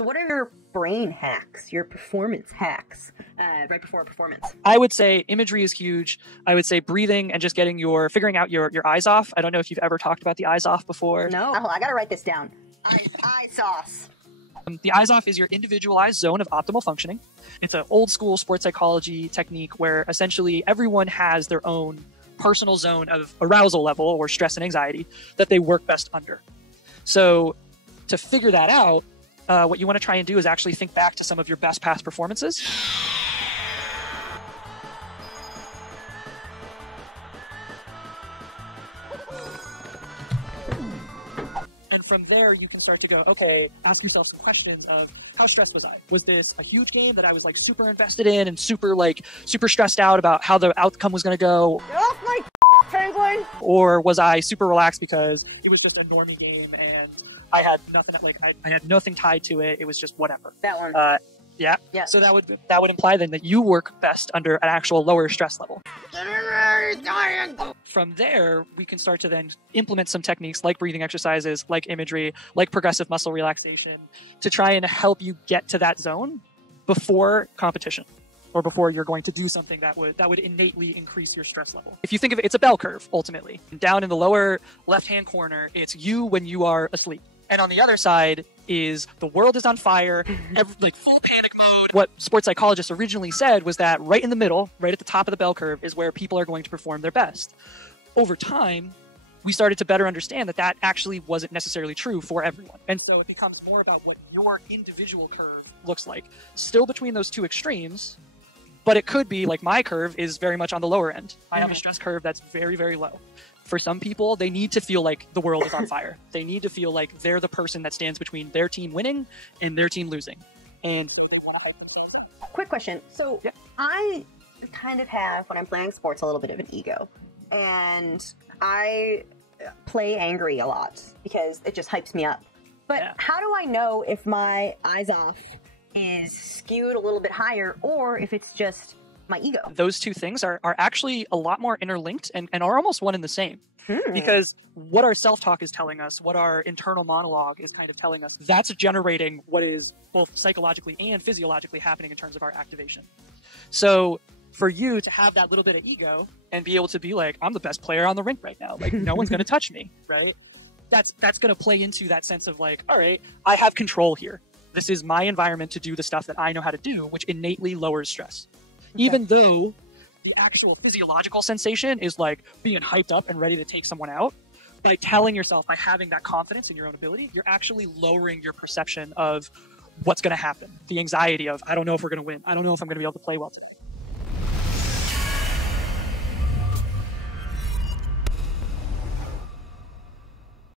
So what are your brain hacks, your performance hacks, right before a performance? I would say imagery is huge. I would say breathing and just figuring out your IZOF. I don't know if you've ever talked about the IZOF before. No, I gotta write this down. IZOF. The IZOF is your individualized zone of optimal functioning. It's an old school sports psychology technique where essentially everyone has their own personal zone of arousal level or stress and anxiety that they work best under. So to figure that out, what you want to try and do is actually think back to some of your best past performances. And from there, you can start to go, okay, ask yourself some questions of how stressed was I? Was this a huge game that I was like super invested in and super stressed out about how the outcome was going to go? Get off my penguin! Or was I super relaxed because it was just a normie game and I had nothing I had nothing tied to it. It was just whatever. That one. Yeah. Yeah. So that would imply then that you work best under an actual lower stress level. From there, we can start to then implement some techniques like breathing exercises, like imagery, like progressive muscle relaxation to try and help you get to that zone before competition or before you're going to do something that would innately increase your stress level. If you think of it, it's a bell curve, ultimately. Down in the lower left-hand corner, it's you when you are asleep. And on the other side is the world is on fire, full panic mode. What sports psychologists originally said was that right in the middle, right at the top of the bell curve, is where people are going to perform their best. Over time, we started to better understand that that actually wasn't necessarily true for everyone. And so it becomes more about what your individual curve looks like. Still between those two extremes, but it could be like my curve is very much on the lower end. I have a stress curve that's very, very low. For some people, they need to feel like the world is on fire. They need to feel like they're the person that stands between their team winning and their team losing. And quick question. So yeah. I kind of have, when I'm playing sports, a little bit of an ego. And I play angry a lot because it just hypes me up. But how do I know if my IZOF is skewed a little bit higher or if it's just my ego? Those two things are actually a lot more interlinked and are almost one and the same. Because what our self-talk is telling us, what our internal monologue is kind of telling us, that's generating what is both psychologically and physiologically happening in terms of our activation. So for you to have that little bit of ego and be able to be like, I'm the best player on the rink right now. Like, no one's going to touch me, right? That's going to play into that sense of like, all right, I have control here. This is my environment to do the stuff that I know how to do, which innately lowers stress. Okay. Even though the actual physiological sensation is like being hyped up and ready to take someone out, by telling yourself, by having that confidence in your own ability, you're actually lowering your perception of what's going to happen. The anxiety of, I don't know if we're going to win. I don't know if I'm going to be able to play well today.